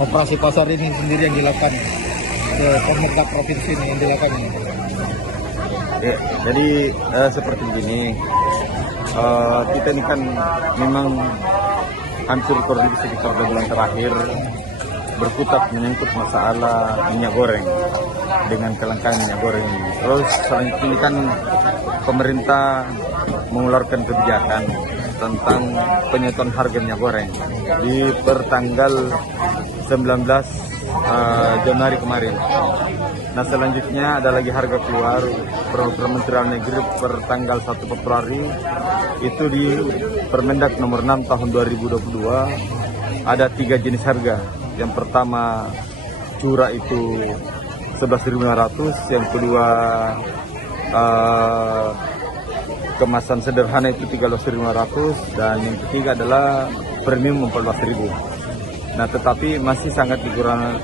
operasi pasar ini sendiri yang dilakukan pemerintah provinsi ini yang dilakukan ini? Ya, jadi seperti begini, kita ini kan memang hampir kurang lebih sekitar 2 bulan terakhir berkutat menyangkut masalah minyak goreng dengan kelangkaan minyak goreng. Terus selanjutnya ini kan pemerintah mengeluarkan kebijakan tentang penyesuaian harga minyak goreng di pertanggal 19 Januari kemarin. Nah selanjutnya ada lagi harga keluar Kementerian Negeri per tanggal 1 Februari itu di Permendak nomor 6 tahun 2022 ada 3 jenis harga. Yang pertama curah itu 11.500, yang kedua kemasan sederhana itu 13.500, dan yang ketiga adalah premium 14.000. Nah tetapi masih sangat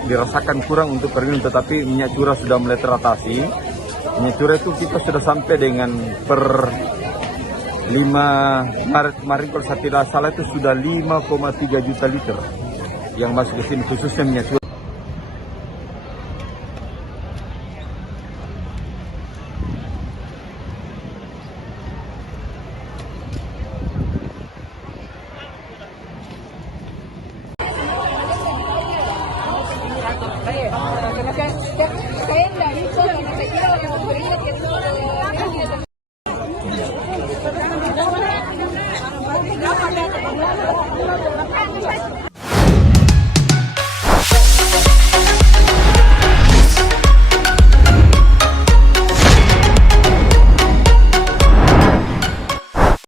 dirasakan kurang untuk premium, tetapi minyak curah sudah mulai teratasi. Minyak curah itu kita sudah sampai dengan per 5 Maret kemarin kalau saya tidak salah itu sudah 5,3 juta liter yang masuk ke sini khususnya minyak curah.